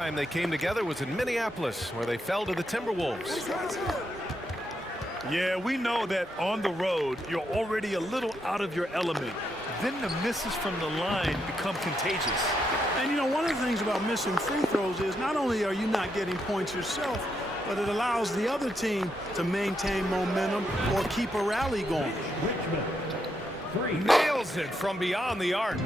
Time they came together was in Minneapolis, where they fell to the Timberwolves. Yeah, we know that on the road, you're already a little out of your element. Then the misses from the line become contagious. And, you know, one of the things about missing free throws is not only are you not getting points yourself, but it allows the other team to maintain momentum or keep a rally going. Nails it from beyond the arc.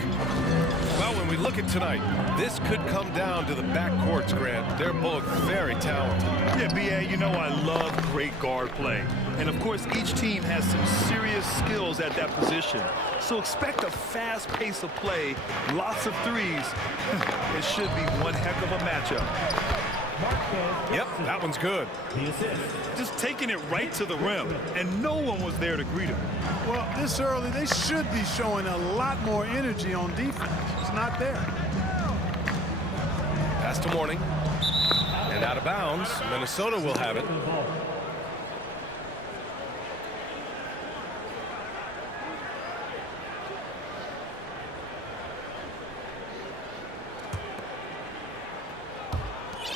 Well, when we look at tonight, this could come down to the backcourts, Grant. They're both very talented. Yeah, B.A., you know I love great guard play. And, of course, each team has some serious skills at that position. So expect a fast pace of play, lots of threes. It should be one heck of a matchup. Yep, that one's good. Just taking it right to the rim, and no one was there to greet him. Well, this early, they should be showing a lot more energy on defense. It's not there. Pass to Mourning. And out of bounds. Minnesota will have it.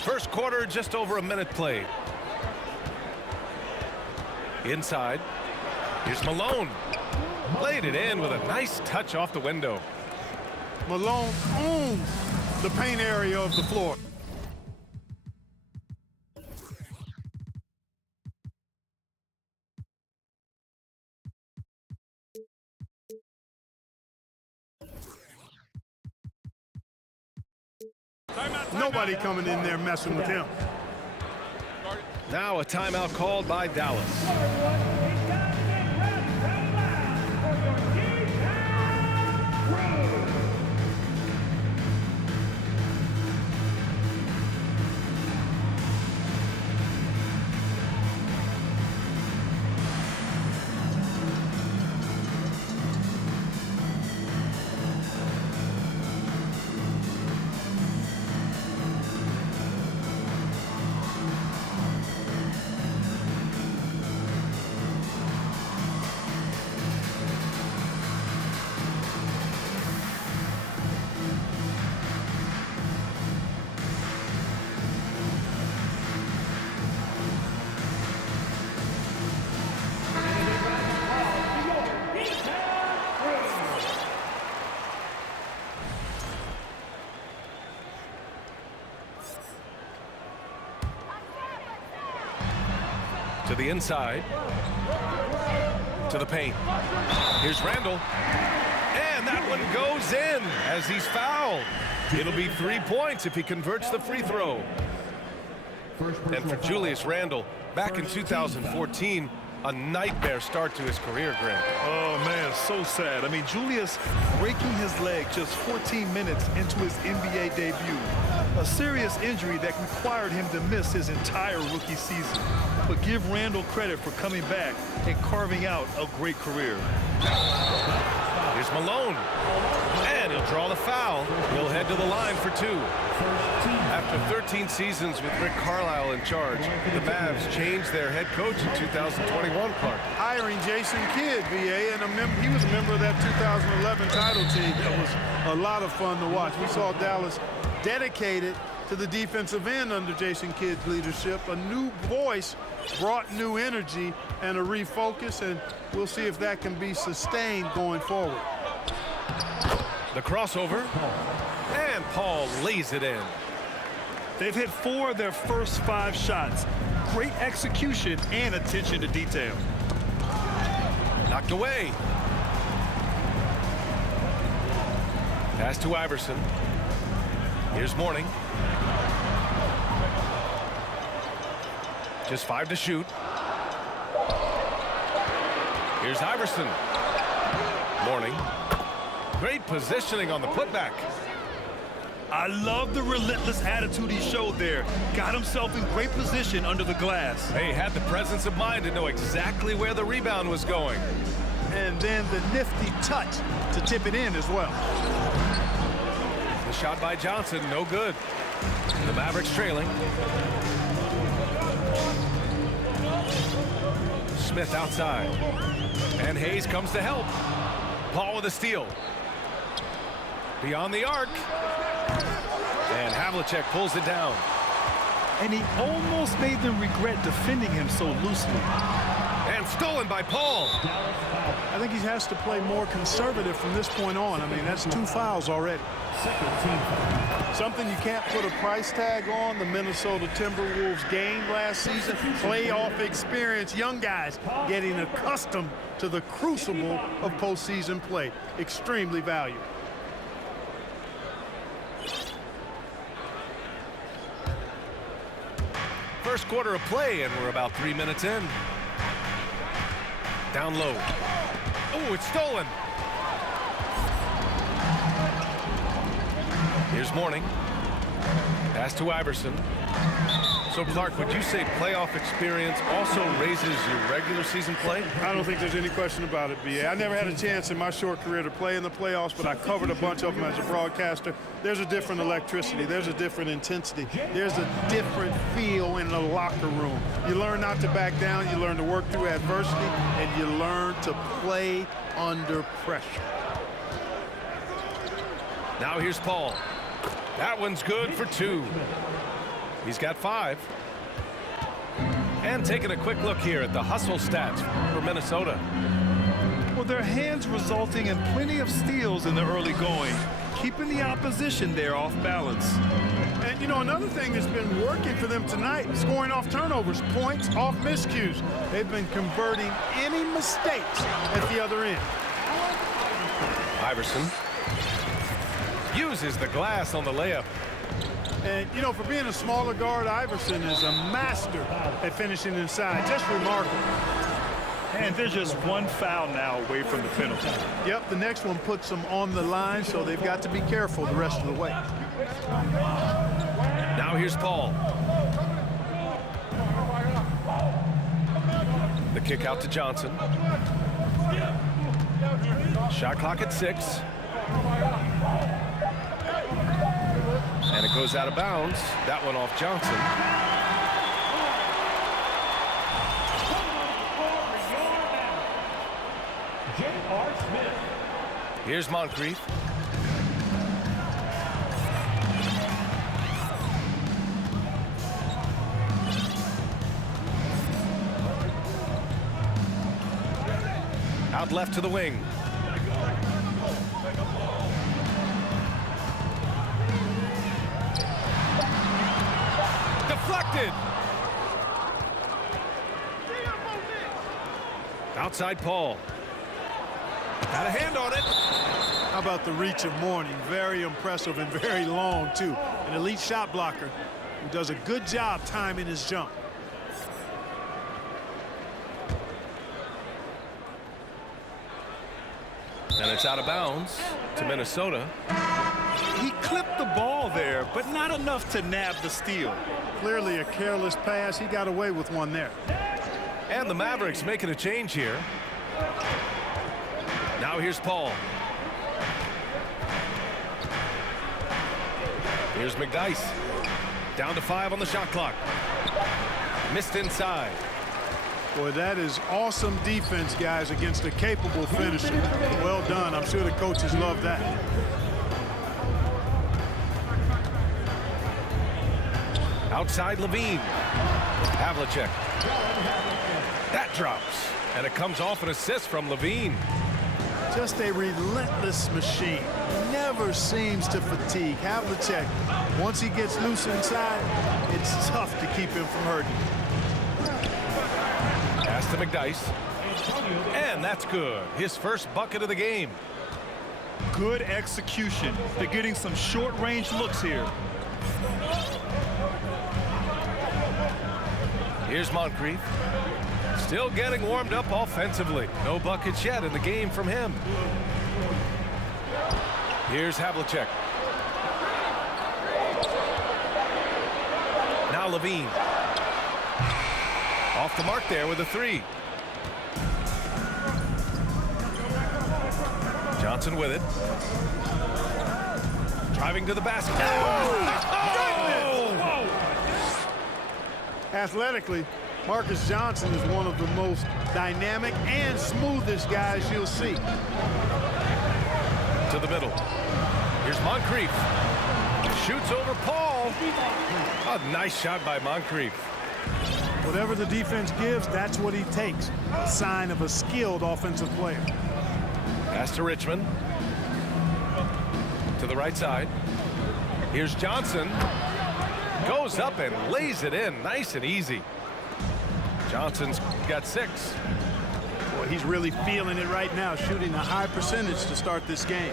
First quarter, just over a minute played. Inside. Here's Malone. Played it in with a nice touch off the window. Malone owns the paint area of the floor. Nobody coming in there messing with him. Now a timeout called by Dallas. To the inside. To the paint. Here's Randall. And that one goes in as he's fouled. It'll be 3 points if he converts the free throw. And for Julius Randle, back in 2014, a nightmare start to his career, Grant. Oh, man, so sad. I mean, Julius breaking his leg just 14 minutes into his NBA debut. A serious injury that required him to miss his entire rookie season. But give Randall credit for coming back and carving out a great career. Here's Malone. And he'll draw the foul. He'll head to the line for two. After 13 seasons with Rick Carlisle in charge, the Mavs changed their head coach in 2021, Clark. Hiring Jason Kidd, VA, and he was a member of that 2011 title team. That was a lot of fun to watch. We saw Dallas dedicated to the defensive end under Jason Kidd's leadership. A new voice brought new energy and a refocus, and we'll see if that can be sustained going forward. The crossover, and Paul lays it in. They've hit 4 of their first 5 shots. Great execution and attention to detail. Knocked away. Pass to Iverson. Here's Mourning. Just 5 to shoot. Here's Iverson. Mourning. Great positioning on the putback. I love the relentless attitude he showed there. Got himself in great position under the glass. He had the presence of mind to know exactly where the rebound was going. And then the nifty touch to tip it in as well. The shot by Johnson, no good. The Mavericks trailing. Smith outside. And Hayes comes to help. Paul with a steal. Beyond the arc. And Havlicek pulls it down. And he almost made them regret defending him so loosely. And stolen by Paul. I think he has to play more conservative from this point on. I mean, that's 2 fouls already. Something you can't put a price tag on, the Minnesota Timberwolves game last season. Playoff experience, young guys getting accustomed to the crucible of postseason play. Extremely valuable. First quarter of play, and we're about 3 minutes in. Down low. Oh, it's stolen. Here's Mourning. Pass to Iverson. So, Clark, would you say playoff experience also raises your regular season play? I don't think there's any question about it, B.A. I never had a chance in my short career to play in the playoffs, but I covered a bunch of them as a broadcaster. There's a different electricity. There's a different intensity. There's a different feel in the locker room. You learn not to back down. You learn to work through adversity, and you learn to play under pressure. Now here's Paul. That one's good for 2. He's got 5. And taking a quick look here at the hustle stats for Minnesota. Well, their hands resulting in plenty of steals in the early going, keeping the opposition there off balance. And, you know, another thing that's been working for them tonight, scoring off turnovers, points off miscues. They've been converting any mistakes at the other end. Iverson uses the glass on the layup. And, you know, for being a smaller guard, Iverson is a master at finishing inside. Just remarkable. And they're just 1 foul now away from the penalty. Yep, the next one puts them on the line, so they've got to be careful the rest of the way. Now here's Paul. The kick out to Johnson. Shot clock at 6. And it goes out of bounds. That one off Johnson. Here's Moncrief. Out left to the wing. Deflected. Outside Paul. Got a hand on it. How about the reach of Mourning? Very impressive and very long, too. An elite shot blocker who does a good job timing his jump. And it's out of bounds to Minnesota. He clipped the ball there, but not enough to nab the steal. Clearly a careless pass. He got away with one there. And the Mavericks making a change here. Now here's Paul. Here's McDyess. Down to 5 on the shot clock. Missed inside. Boy, that is awesome defense, guys, against a capable finisher. Well done. I'm sure the coaches love that. Outside Levine. Havlicek. That drops. And it comes off an assist from Levine. Just a relentless machine. Never seems to fatigue. Havlicek, once he gets loose inside, it's tough to keep him from hurting. Pass to McDyess. And that's good. His first bucket of the game. Good execution. They're getting some short-range looks here. Here's Moncrief. Still getting warmed up offensively. No buckets yet in the game from him. Here's Havlicek. Now Levine. Off the mark there with a 3. Johnson with it. Driving to the basket. Oh! Athletically, Marcus Johnson is one of the most dynamic and smoothest guys you'll see. To the middle. Here's Moncrief. shoots over Paul. A nice shot by Moncrief. Whatever the defense gives, that's what he takes. A sign of a skilled offensive player. Pass to Richmond. To the right side. Here's Johnson. Goes up and lays it in nice and easy. Johnson's got 6. Boy, he's really feeling it right now, shooting a high percentage to start this game.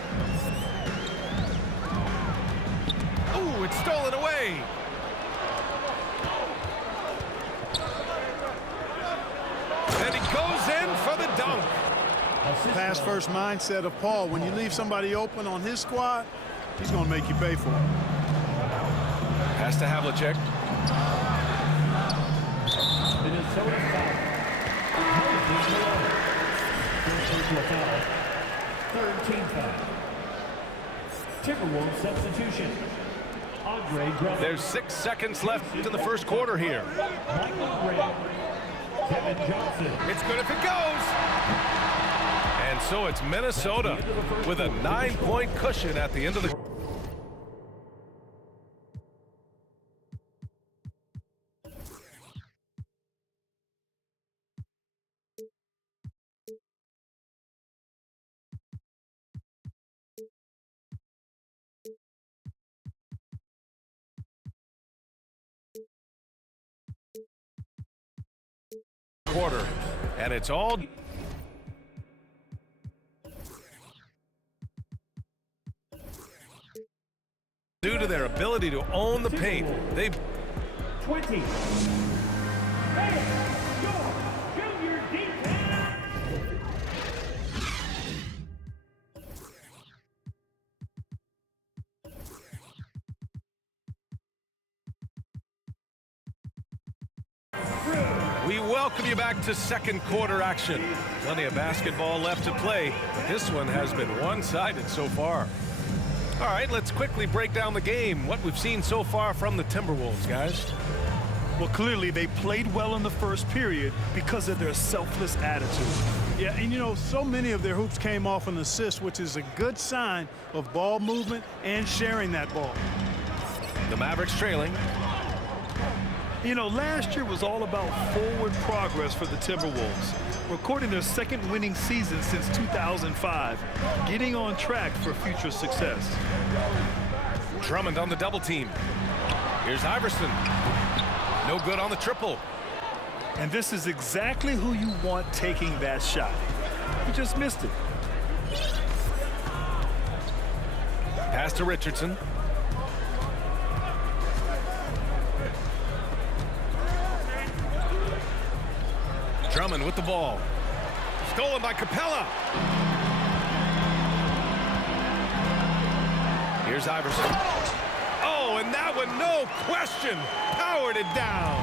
Ooh, it's stolen away. And he goes in for the dunk. Pass first mindset of Paul. When you leave somebody open on his squad, he's going to make you pay for it. Pass to Havlicek. Minnesota foul. Third team foul. Timberwolves substitution. Andre Drummond. There's 6 seconds left in the first quarter here. Michael Graham. Kevin Johnson. It's good if it goes. And so it's Minnesota with a 9-point cushion at the end of the quarter. And it's all due to their ability to own the paint. They 20. Hey, junior defense. We welcome you back to second quarter action. Plenty of basketball left to play, but this one has been one-sided so far. All right, let's quickly break down the game. What we've seen so far from the Timberwolves, guys. Well, clearly they played well in the first period because of their selfless attitude. Yeah, and you know, so many of their hoops came off an assist, which is a good sign of ball movement and sharing that ball. The Mavericks trailing. You know, last year was all about forward progress for the Timberwolves, recording their second winning season since 2005, getting on track for future success. Drummond on the double team. Here's Iverson. No good on the triple. And this is exactly who you want taking that shot. He just missed it. Pass to Richardson. Drummond with the ball. Stolen by Capella. Here's Iverson. Oh, and that one, no question, powered it down.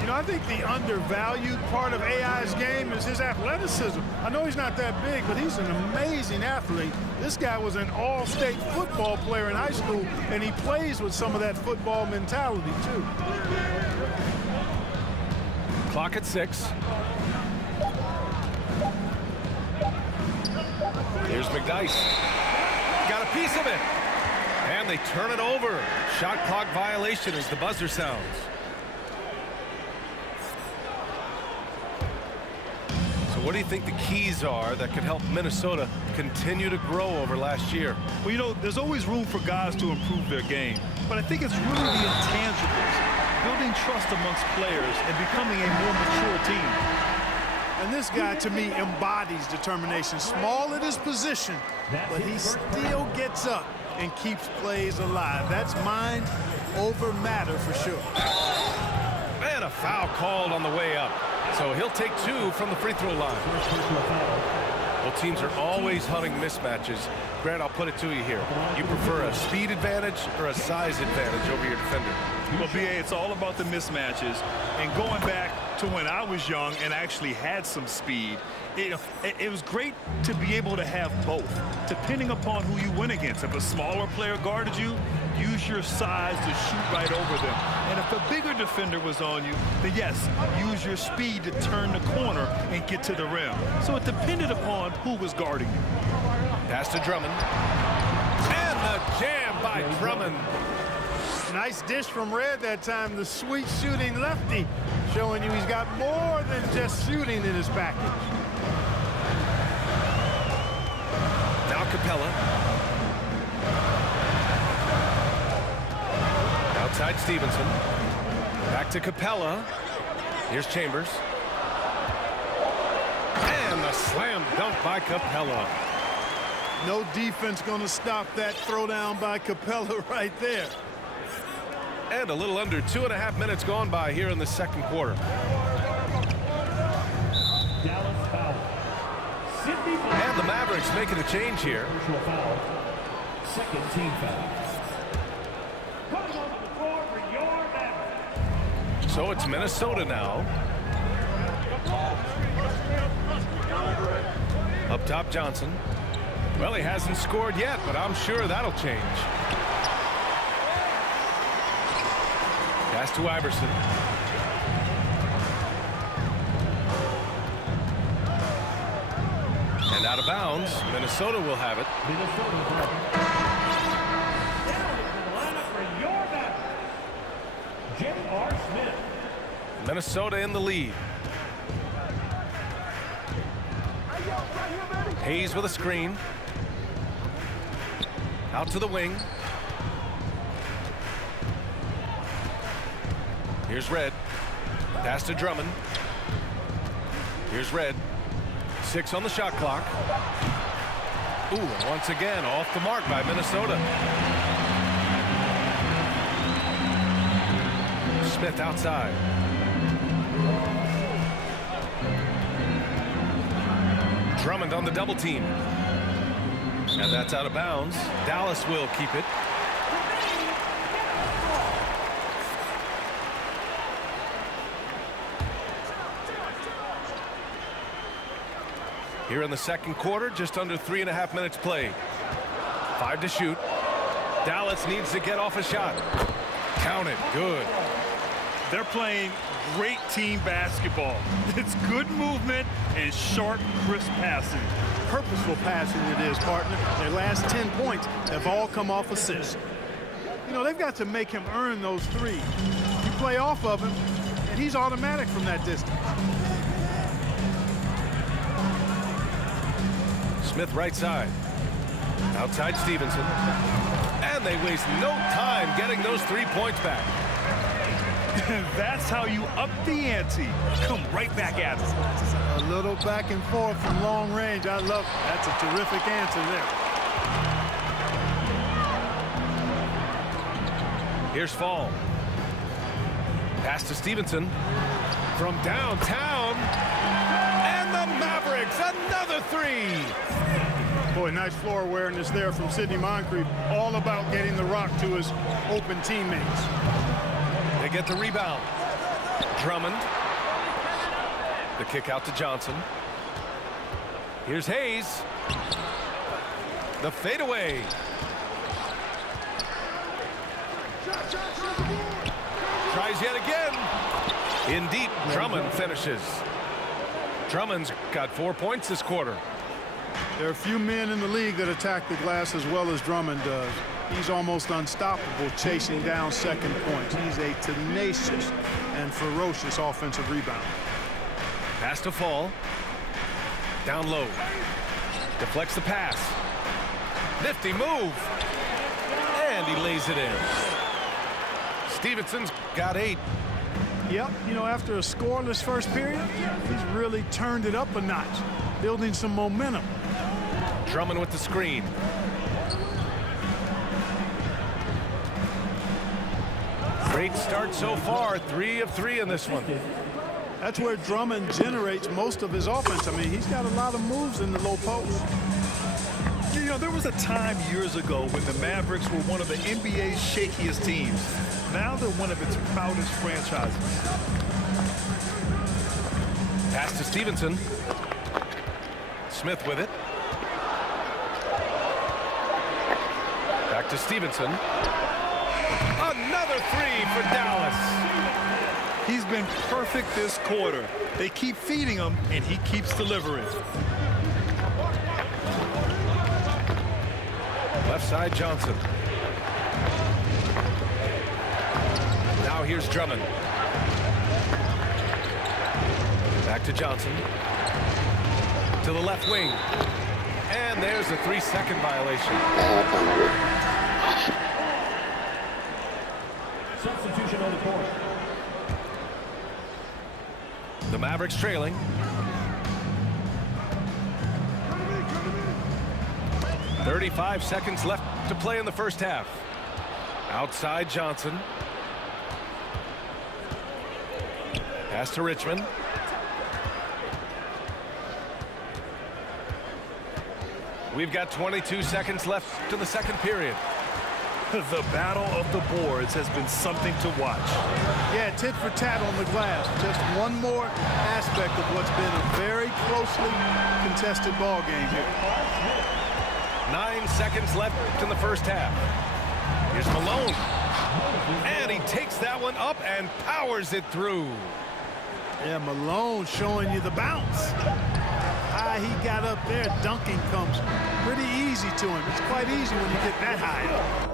You know, I think the undervalued part of AI's game is his athleticism. I know he's not that big, but he's an amazing athlete. This guy was an all-state football player in high school, and he plays with some of that football mentality, too. Clock at 6. Here's McDyess. Got a piece of it. And they turn it over. Shot clock violation as the buzzer sounds. So what do you think the keys are that could help Minnesota continue to grow over last year? Well, you know, there's always room for guys to improve their game, but I think it's really the intangibles. Building trust amongst players and becoming a more mature team. And this guy, to me, embodies determination. Small at his position, but he still gets up and keeps plays alive. That's mind over matter for sure. And a foul called on the way up. So he'll take 2 from the free throw line. Well, teams are always hunting mismatches. Grant, I'll put it to you here. You prefer a speed advantage or a size advantage over your defender? Well, BA, it's all about the mismatches. And going back to when I was young and actually had some speed, it was great to be able to have both, depending upon who you went against. If a smaller player guarded you, use your size to shoot right over them. And if a bigger defender was on you, then yes, use your speed to turn the corner and get to the rim. So it depended upon who was guarding you. Pass to Drummond. And the jam by Drummond. Nice dish from Red that time. The sweet shooting lefty, showing you he's got more than just shooting in his package. Now Capella. Outside Stevenson. Back to Capella. Here's Chambers. And the slam dunk by Capella. No defense going to stop that throwdown by Capella right there. And a little under 2.5 minutes gone by here in the second quarter. Dallas foul. Sidney And the Mavericks making a change here. Personal foul. Second team foul. Coming onto the floor for your Mavericks. So it's Minnesota now. Up top, Johnson. Well, he hasn't scored yet, but I'm sure that'll change. Pass to Iverson. And out of bounds. Minnesota will have it. Minnesota ball. Down into the lineup for your Mavericks. J.R. Smith. Minnesota in the lead. Hayes with a screen. Out to the wing. Here's Red. Pass to Drummond. Here's Red. 6 on the shot clock. Ooh, and once again off the mark by Minnesota. Smith outside. Drummond on the double team. And that's out of bounds. Dallas will keep it. Here in the second quarter, just under 3.5 minutes played. 5 to shoot. Dallas needs to get off a shot. Count it. Good. They're playing great team basketball. It's good movement and sharp, crisp passing. Purposeful passing it is, partner. Their last 10 points have all come off assists. You know, they've got to make him earn those threes. You play off of him, and he's automatic from that distance. Smith right side. Outside Stevenson. And they waste no time getting those 3 points back. That's how you up the ante. Come right back at us. A little back and forth from long range. I love it. That's a terrific answer there. Here's Fall. Pass to Stevenson. From downtown. And the Mavericks, another 3. Boy, nice floor awareness there from Sidney Moncrief. All about getting the rock to his open teammates. They get the rebound. Drummond. The kick out to Johnson. Here's Hayes. The fadeaway. Tries yet again. In deep, Drummond finishes. Drummond's got 4 points this quarter. There are a few men in the league that attack the glass as well as Drummond does. He's almost unstoppable chasing down second points. He's a tenacious and ferocious offensive rebounder. Pass to Fall. Down low. Deflects the pass. Nifty move. And he lays it in. Stevenson's got 8. Yep, you know, after a scoreless first period, he's really turned it up a notch, building some momentum. Drummond with the screen. Great start so far. 3 of 3 in this one. That's where Drummond generates most of his offense. I mean, he's got a lot of moves in the low post. You know, there was a time years ago when the Mavericks were one of the NBA's shakiest teams. Now they're one of its proudest franchises. Pass to Stevenson. Smith with it. Back to Stevenson. Another 3 for Dallas. He's been perfect this quarter. They keep feeding him, and he keeps delivering. Left side, Johnson. Now here's Drummond. Back to Johnson. To the left wing. And there's a 3-second violation. Substitution on the court. The Mavericks trailing. "35 seconds left to play in the first half. Outside Johnson. Pass to Richmond. We've got 22 seconds left to the second period. The battle of the boards has been something to watch. Yeah, tit for tat on the glass. Just one more aspect of what's been a very closely contested ball game here. 9 seconds left in the first half. Here's Malone. And he takes that one up and powers it through. Yeah, Malone showing you the bounce. High he got up there, dunking comes pretty easy to him. It's quite easy when you get that high up.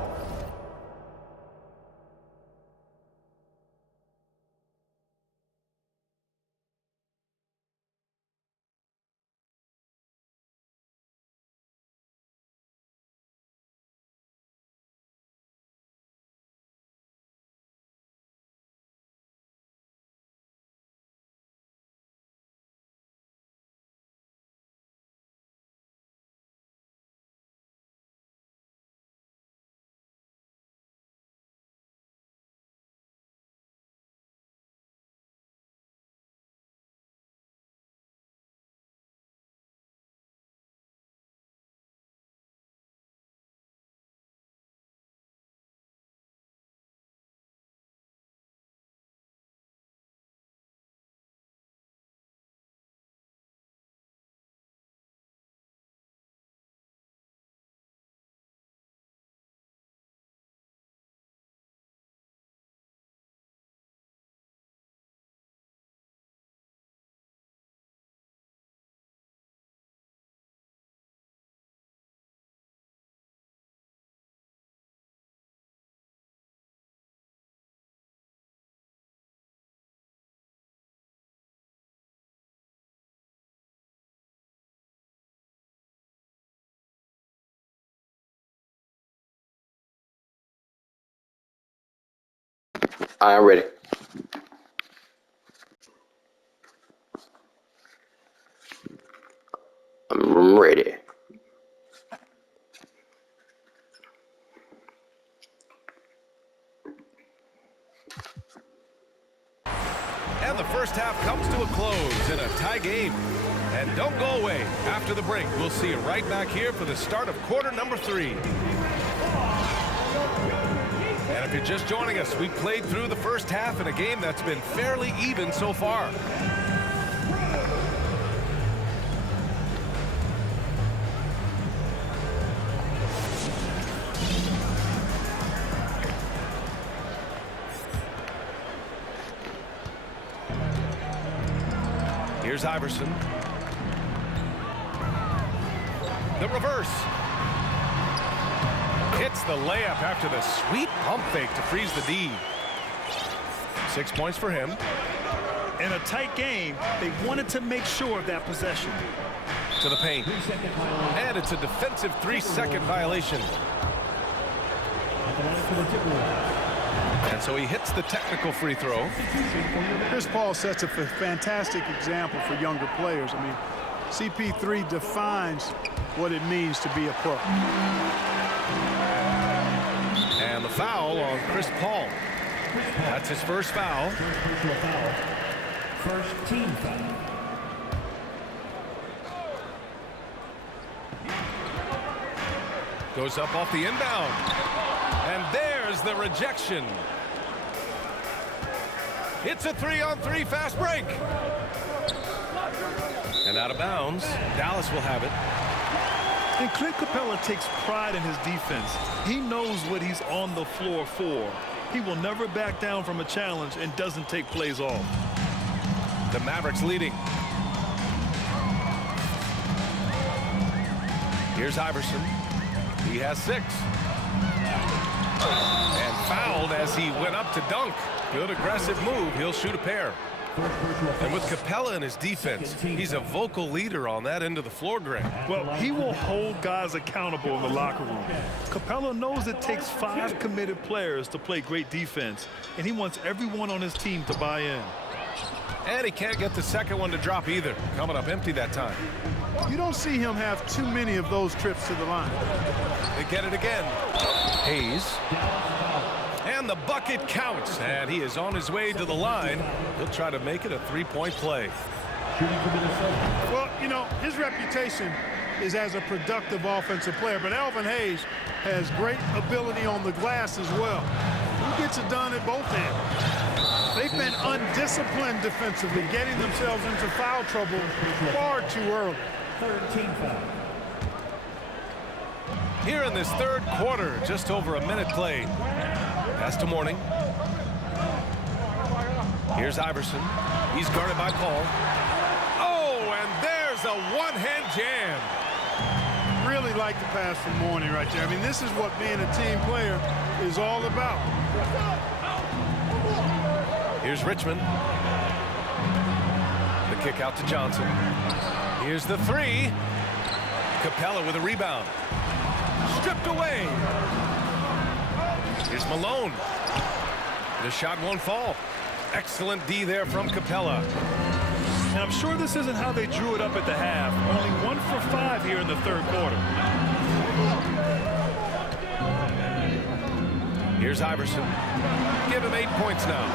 I'm ready. I'm ready. And the first half comes to a close in a tie game. And don't go away. After the break, we'll see you right back here for the start of quarter number 3. And if you're just joining us, we played through the first half in a game that's been fairly even so far. Here's Iverson. The reverse. Hits the layup after the sweet pump fake to freeze the D. 6 points for him. In a tight game, they wanted to make sure of that possession. To the paint. And it's a defensive 3-second violation. And so he hits the technical free throw. Chris Paul sets a fantastic example for younger players. I mean, CP3 defines what it means to be a pro. And the foul on Chris Paul. That's his first foul. First team foul. Goes up off the inbound. And there's the rejection. It's a 3-on-3 fast break. And out of bounds. Dallas will have it. And Clint Capella takes pride in his defense. He knows what he's on the floor for. He will never back down from a challenge and doesn't take plays off. The Mavericks leading. Here's Iverson. He has 6. And fouled as he went up to dunk. Good aggressive move. He'll shoot a pair. And with Capella in his defense, he's a vocal leader on that end of the floor, Greg. Well, he will hold guys accountable in the locker room. Capella knows it takes 5 committed players to play great defense, and he wants everyone on his team to buy in. And he can't get the second one to drop either. Coming up empty that time. You don't see him have too many of those trips to the line. They get it again. Hayes. And the bucket counts. And he is on his way to the line. He'll try to make it a 3-point play. Well, you know, his reputation is as a productive offensive player, but Elvin Hayes has great ability on the glass as well. He gets it done at both ends. They've been undisciplined defensively, getting themselves into foul trouble far too early. Third team foul. Here in this third quarter, just over a minute played. Pass to Mourning. Here's Iverson. He's guarded by Paul. Oh, and there's a one-hand jam. Really like the pass from Mourning right there. I mean, this is what being a team player is all about. Here's Richmond. The kick out to Johnson. Here's the three. Capella with a rebound. Stripped away. Here's Malone. The shot won't fall. Excellent D there from Capella. And I'm sure this isn't how they drew it up at the half. Only 1 for 5 here in the third quarter. Here's Iverson. Give him 8 points now.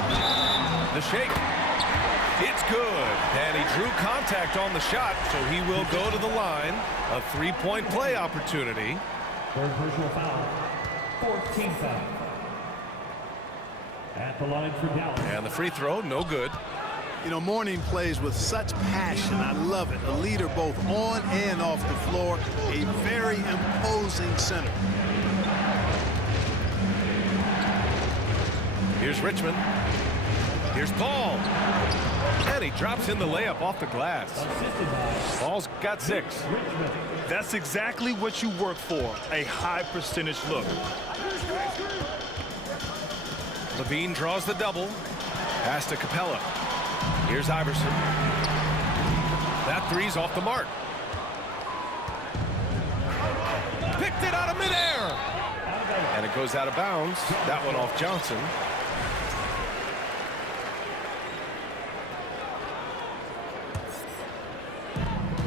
The shake. It's good. And he drew contact on the shot, so he will go to the line. A 3-point play opportunity. Third personal foul. 14th foul. At the line for Dallas. And the free throw, no good. You know, Mourning plays with such passion. I love it. A leader both on and off the floor. A very imposing center. Here's Richmond. Here's Paul. And he drops in the layup off the glass. Paul's got 6. That's exactly what you work for, a high percentage look. Levine draws the double. Pass to Capella. Here's Iverson. That three's off the mark. Picked it out of midair. And it goes out of bounds. That one off Johnson.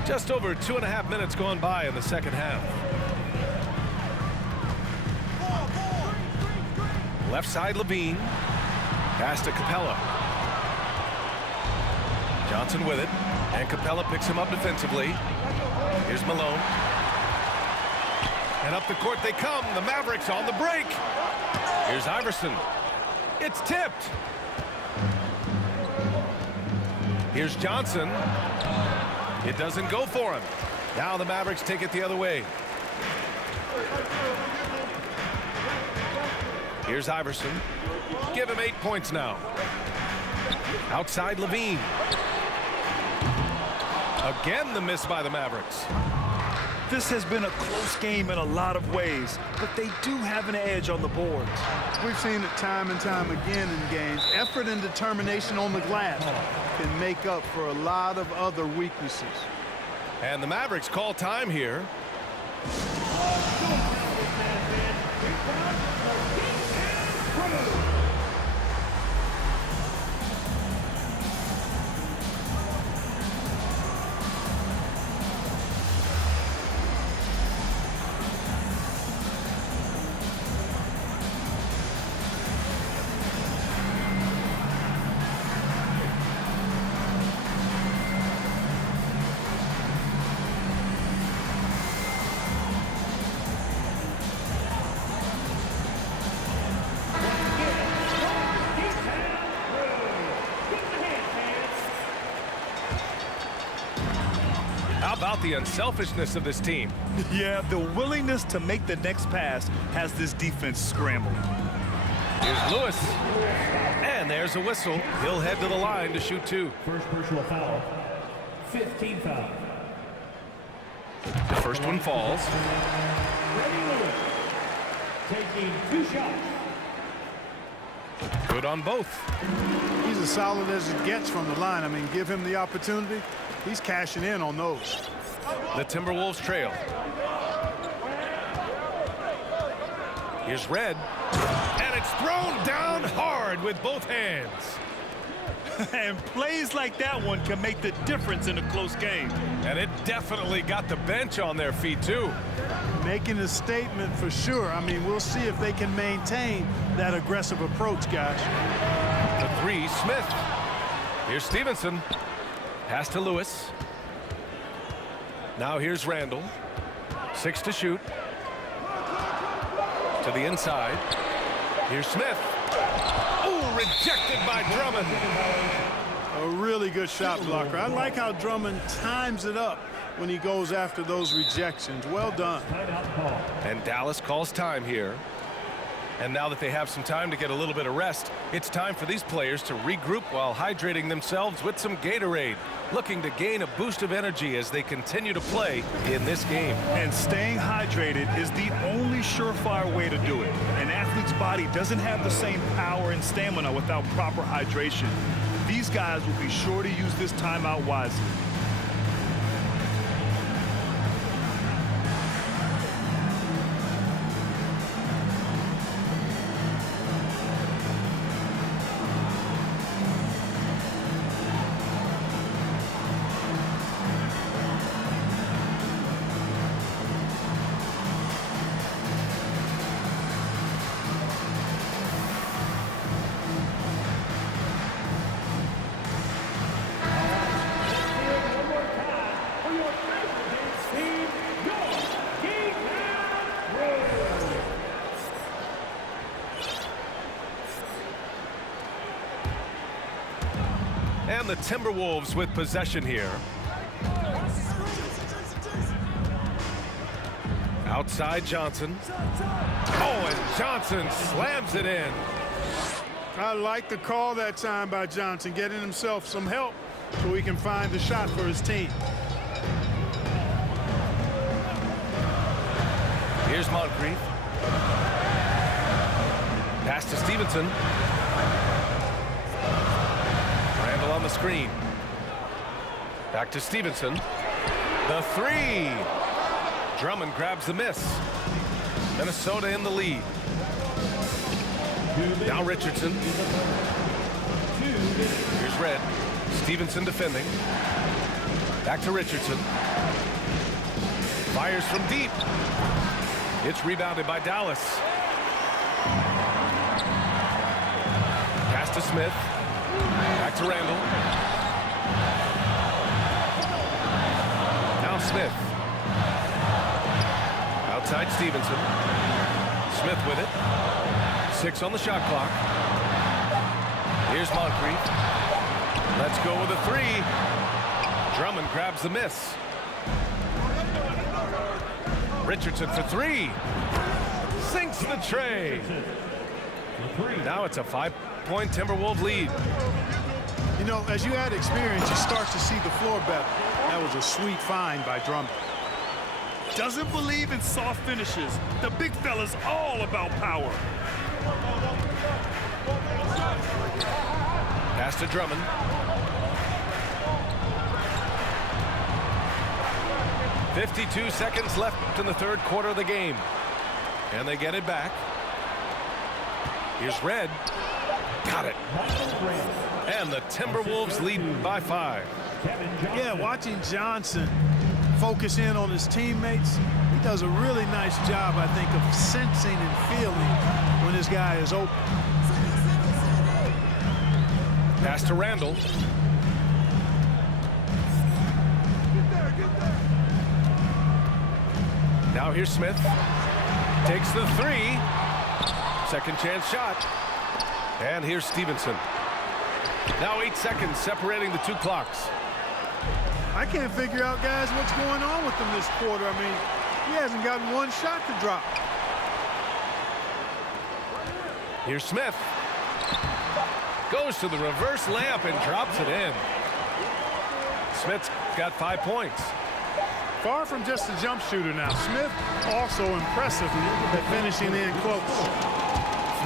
Just over 2.5 minutes gone by in the second half. Left side Levine. Pass to Capella. Johnson with it. And Capella picks him up defensively. Here's Malone. And up the court they come. The Mavericks on the break. Here's Iverson. It's tipped. Here's Johnson. It doesn't go for him. Now the Mavericks take it the other way. Here's Iverson. Give him 8 points now. Outside Levine. Again the miss by the Mavericks. This has been a close game in a lot of ways, but they do have an edge on the boards. We've seen it time and time again in games. Effort and determination on the glass can make up for a lot of other weaknesses. And the Mavericks call time here. How about the unselfishness of this team? Yeah, the willingness to make the next pass has this defense scrambled. Here's Lewis. And there's a whistle. He'll head to the line to shoot 2. First personal foul. 15th foul. The first one falls. Freddie Lewis taking 2 shots. Good on both. He's as solid as it gets from the line. I mean, give him the opportunity. He's cashing in on those. The Timberwolves trail. Here's Red. And it's thrown down hard with both hands. And plays like that one can make the difference in a close game. And it definitely got the bench on their feet, too. Making a statement for sure. I mean, we'll see if they can maintain that aggressive approach, guys. The three, Smith. Here's Stevenson. Pass to Lewis. Now here's Randall. 6 to shoot. To the inside. Here's Smith. Oh, rejected by Drummond. A really good shot blocker. I like how Drummond times it up when he goes after those rejections. Well done. And Dallas calls time here. And now that they have some time to get a little bit of rest, it's time for these players to regroup while hydrating themselves with some Gatorade, looking to gain a boost of energy as they continue to play in this game. And staying hydrated is the only surefire way to do it. An athlete's body doesn't have the same power and stamina without proper hydration. These guys will be sure to use this timeout wisely. And the Timberwolves with possession here. Outside Johnson. Oh, and Johnson slams it in. I like the call that time by Johnson, getting himself some help so he can find the shot for his team. Here's Moncrief. Pass to Stevenson. Randall on the screen. Back to Stevenson. The three. Drummond grabs the miss. Minnesota in the lead. Now Richardson. Here's Red. Stevenson defending. Back to Richardson. Fires from deep. It's rebounded by Dallas. Pass to Smith. Back to Randall. Now Smith. Outside Stevenson. Smith with it. 6 on the shot clock. Here's Moncrief. Let's go with a three. Drummond grabs the miss. Richardson for three. Sinks the tray. Now it's a 5-point Timberwolves lead. You know, as you add experience, you start to see the floor better. That was a sweet find by Drummond. Doesn't believe in soft finishes. The big fella's all about power. Pass to Drummond. .52 seconds left in the third quarter of the game. And they get it back. Here's Red. Got it. And the Timberwolves lead by 5. Yeah, watching Johnson focus in on his teammates, he does a really nice job, I think, of sensing and feeling when his guy is open. Pass to Randall. Now here's Smith. Takes the three. Second chance shot. And here's Stevenson. Now 8 seconds separating the two clocks. I can't figure out, guys, what's going on with him this quarter. I mean, he hasn't gotten one shot to drop. Here's Smith. Goes to the reverse layup and drops it in. Smith's got 5 points. Far from just a jump shooter now. Smith also impressive at finishing in close.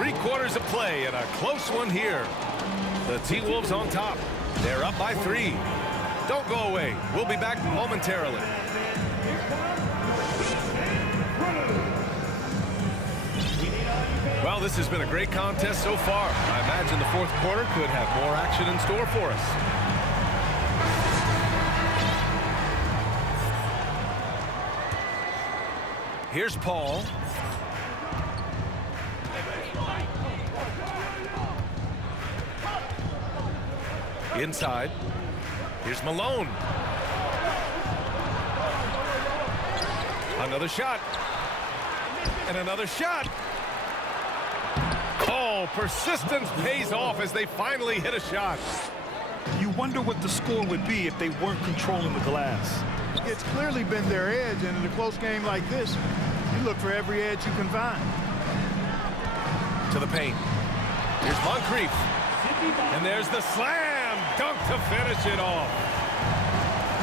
3/4 of play and a close one here. The T-Wolves on top. They're up by 3. Don't go away. We'll be back momentarily. Well, this has been a great contest so far. I imagine the 4th quarter could have more action in store for us. Here's Paul. Inside. Here's Malone. Another shot. And another shot. Oh, persistence pays off as they finally hit a shot. You wonder what the score would be if they weren't controlling the glass. It's clearly been their edge, and in a close game like this, you look for every edge you can find. To the paint. Here's Moncrief. And there's the slam dunk to finish it off.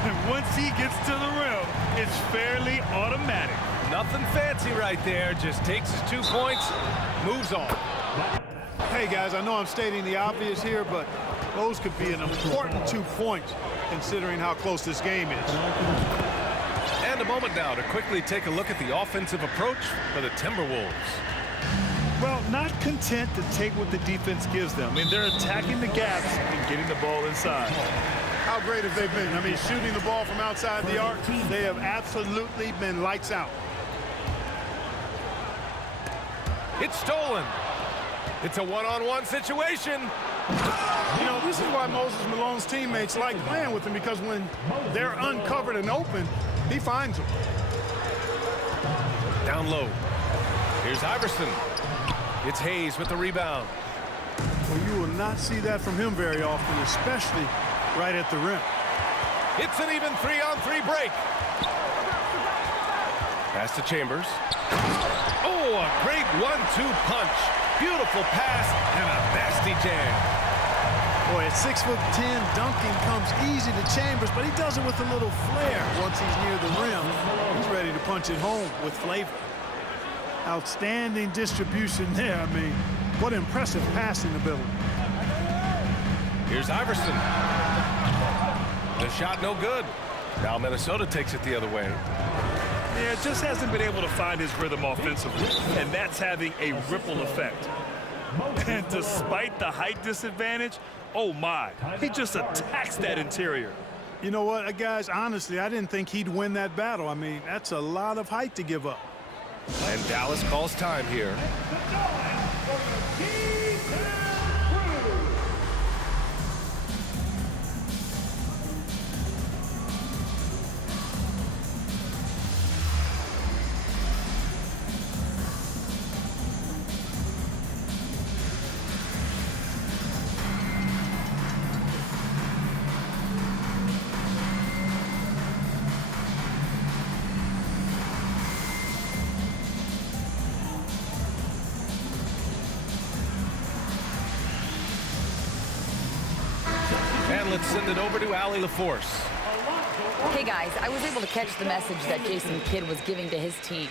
And once he gets to the rim, it's fairly automatic. Nothing fancy right there. Just takes his 2 points, moves on. Hey, guys, I know I'm stating the obvious here, but those could be an important 2 points considering how close this game is. And a moment now to quickly take a look at the offensive approach for the Timberwolves. Well, not content to take what the defense gives them. I mean, they're attacking the gaps and getting the ball inside. How great have they been? I mean, shooting the ball from outside the arc, they have absolutely been lights out. It's stolen. It's a one-on-one situation. You know, this is why Moses Malone's teammates like playing with him, because when they're uncovered and open, he finds them. Down low. Here's Iverson. It's Hayes with the rebound. Well, you will not see that from him very often, especially right at the rim. It's an even 3-on-3 break. Pass to Chambers. Oh, a great 1-2 punch. Beautiful pass and a nasty jam. Boy, at 6'10", dunking comes easy to Chambers, but he does it with a little flair. Once he's near the rim, he's ready to punch it home with flavor. Outstanding distribution there. I mean, what impressive passing ability. Here's Iverson. The shot no good. Now Minnesota takes it the other way. Yeah, just hasn't been able to find his rhythm offensively, and that's having a ripple effect. And despite the height disadvantage, oh my, he just attacks that interior. You know what, guys, honestly, I didn't think he'd win that battle. I mean, that's a lot of height to give up. And Dallas calls time here. And let's send it over to Allie LaForce. Hey guys, I was able to catch the message that Jason Kidd was giving to his team.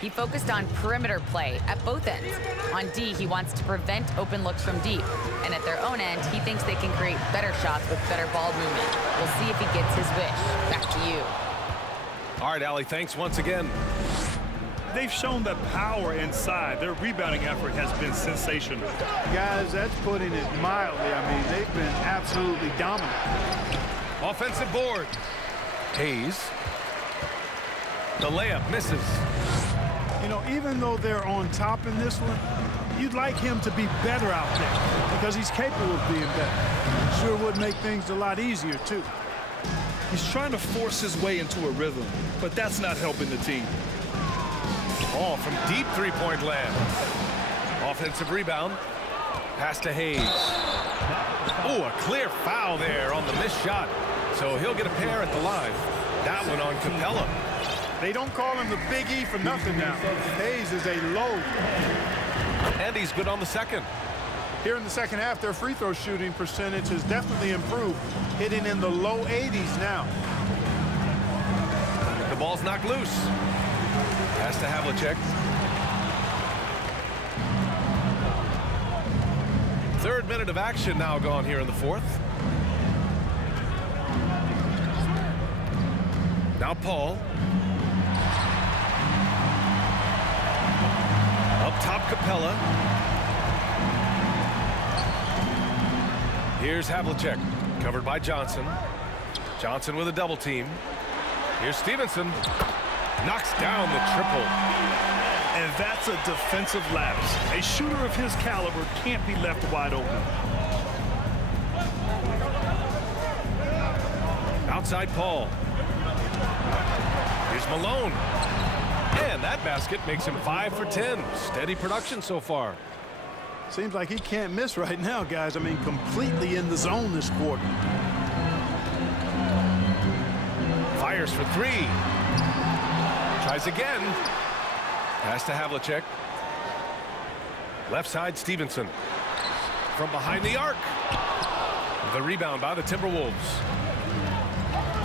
He focused on perimeter play at both ends. On D, he wants to prevent open looks from deep. And at their own end, he thinks they can create better shots with better ball movement. We'll see if he gets his wish. Back to you. All right, Allie, thanks once again. They've shown the power inside. Their rebounding effort has been sensational. Guys, that's putting it mildly. I mean, they've been absolutely dominant. Offensive board. Hayes. The layup misses. You know, even though they're on top in this one, you'd like him to be better out there because he's capable of being better. Sure would make things a lot easier, too. He's trying to force his way into a rhythm, but that's not helping the team. Ball from deep three-point land. Offensive rebound. Pass to Hayes. Oh, a clear foul there on the missed shot. So he'll get a pair at the line. That one on Capella. They don't call him the Big E for nothing now. Hayes is a load. And he's good on the second. Here in the second half, their free throw shooting percentage has definitely improved, hitting in the low 80s now. The ball's knocked loose. Pass to Havlicek. Third minute of action now gone here in the fourth. Now Paul. Up top, Capella. Here's Havlicek, covered by Johnson. Johnson with a double team. Here's Stevenson. Knocks down the triple. And that's a defensive lapse. A shooter of his caliber can't be left wide open. Outside Paul. Here's Malone. And that basket makes him 5 for 10. Steady production so far. Seems like he can't miss right now, guys. I mean, completely in the zone this quarter. Fires for three. Tries again. Pass to Havlicek. Left side, Stevenson. From behind the arc. The rebound by the Timberwolves.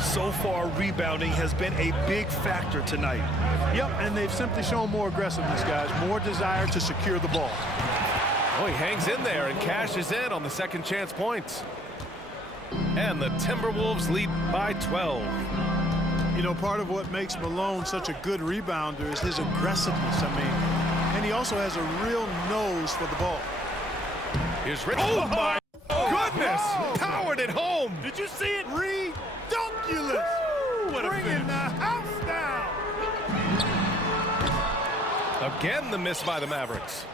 So far, rebounding has been a big factor tonight. Yep, and they've simply shown more aggressiveness, guys. More desire to secure the ball. Oh, he hangs in there and cashes in on the second chance points. And the Timberwolves lead by 12. You know, part of what makes Malone such a good rebounder is his aggressiveness. I mean, and he also has a real nose for the ball. Here's Rich. Oh, my goodness! Powered it home. Did you see it? Redunculous! What a Bringing finish. the house down! Again, the miss by the Mavericks.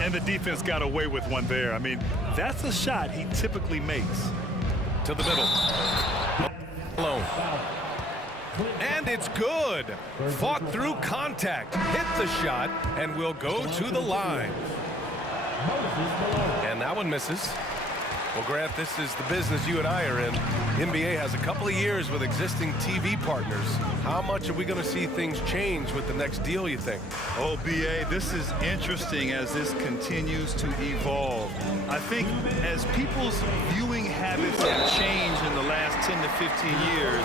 And the defense got away with one there. I mean, that's a shot he typically makes. To the middle. Malone. And it's good. Fought through contact. Hit the shot and will go to the line. And that one misses. Well, Grant, this is the business you and I are in. The NBA has a couple of years with existing TV partners. How much are we going to see things change with the next deal, you think? Oh, B.A., this is interesting as this continues to evolve. I think as people's viewing habits have changed in the last 10 to 15 years,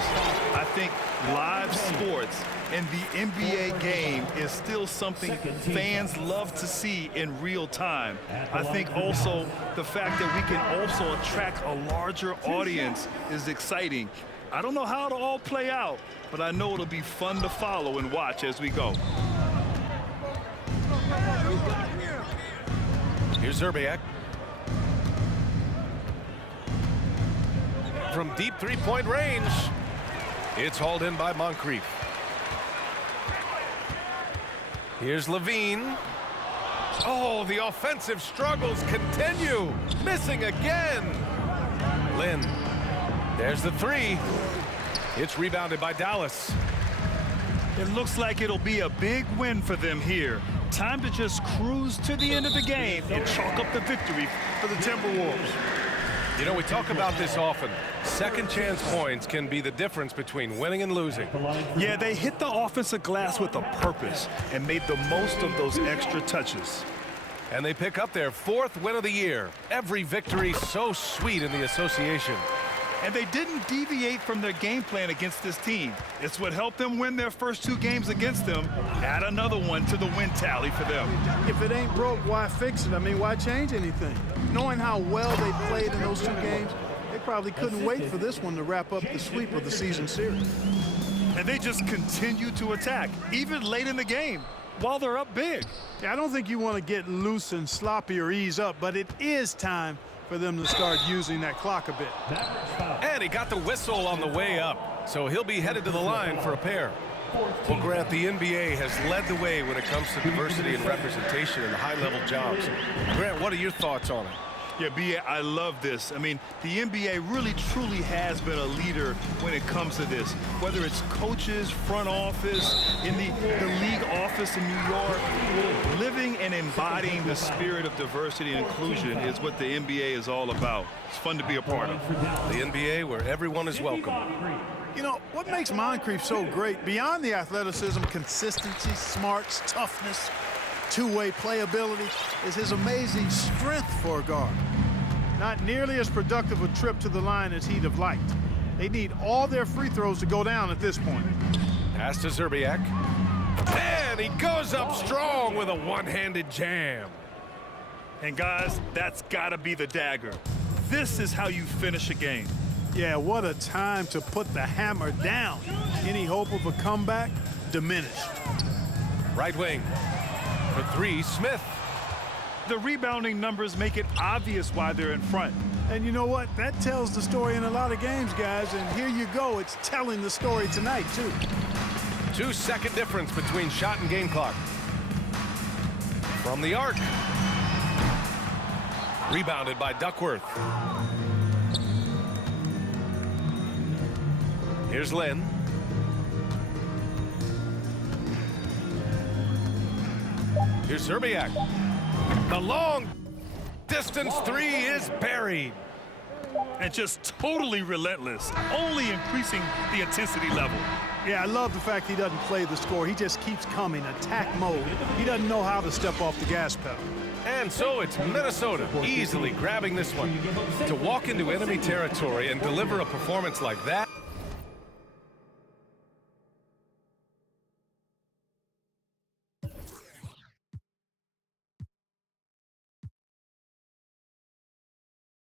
I think live sports and the NBA game is still something fans love to see in real time. I think also the fact that we can also attract a larger audience is exciting. I don't know how it'll all play out, but I know it'll be fun to follow and watch as we go. Here's Zerbiak. From deep three-point range, it's hauled in by Moncrief. Here's Levine. Oh, the offensive struggles continue. Missing again. Lynn. There's the three. It's rebounded by Dallas. It looks like it'll be a big win for them here. Time to just cruise to the end of the game and chalk up the victory for the Timberwolves. You know, we talk about this often. Second chance points can be the difference between winning and losing. Yeah, they hit the offensive glass with a purpose and made the most of those extra touches. And they pick up their fourth win of the year. Every victory so sweet in the association. And they didn't deviate from their game plan against this team. It's what helped them win their first two games against them. Add another one to the win tally for them. If it ain't broke, why fix it? I mean, why change anything? Knowing how well they played in those two games, they probably couldn't wait for this one to wrap up the sweep of the season series. And they just continue to attack, even late in the game, while they're up big. Yeah, I don't think you want to get loose and sloppy or ease up, but it is time for them to start using that clock a bit. And he got the whistle on the way up, so he'll be headed to the line for a pair. Well, Grant, the NBA has led the way when it comes to diversity and representation in the high-level jobs. Grant, what are your thoughts on it? Yeah, B.A., I love this. I mean, the NBA really, truly has been a leader when it comes to this. Whether it's coaches, front office, in the league office in New York, living and embodying the spirit of diversity and inclusion is what the NBA is all about. It's fun to be a part of. The NBA where everyone is welcome. You know, what makes Moncrief so great, beyond the athleticism, consistency, smarts, toughness, two-way playability, is his amazing strength for a guard. Not nearly as productive a trip to the line as he'd have liked. They need all their free throws to go down at this point. Pass to Zerbiak. And he goes up strong with a one-handed jam. And guys, that's gotta be the dagger. This is how you finish a game. Yeah, what a time to put the hammer down. Any hope of a comeback? Diminished. Right wing. For three, Smith. The rebounding numbers make it obvious why they're in front. And you know what? That tells the story in a lot of games, guys. And here you go. It's telling the story tonight, too. 2-second difference between shot and game clock. From the arc. Rebounded by Duckworth. Here's Lynn. Here's Zerbiak. The long distance three is buried. And just totally relentless, only increasing the intensity level. Yeah, I love the fact he doesn't play the score. He just keeps coming, attack mode. He doesn't know how to step off the gas pedal. And so it's Minnesota easily grabbing this one. To walk into enemy territory and deliver a performance like that,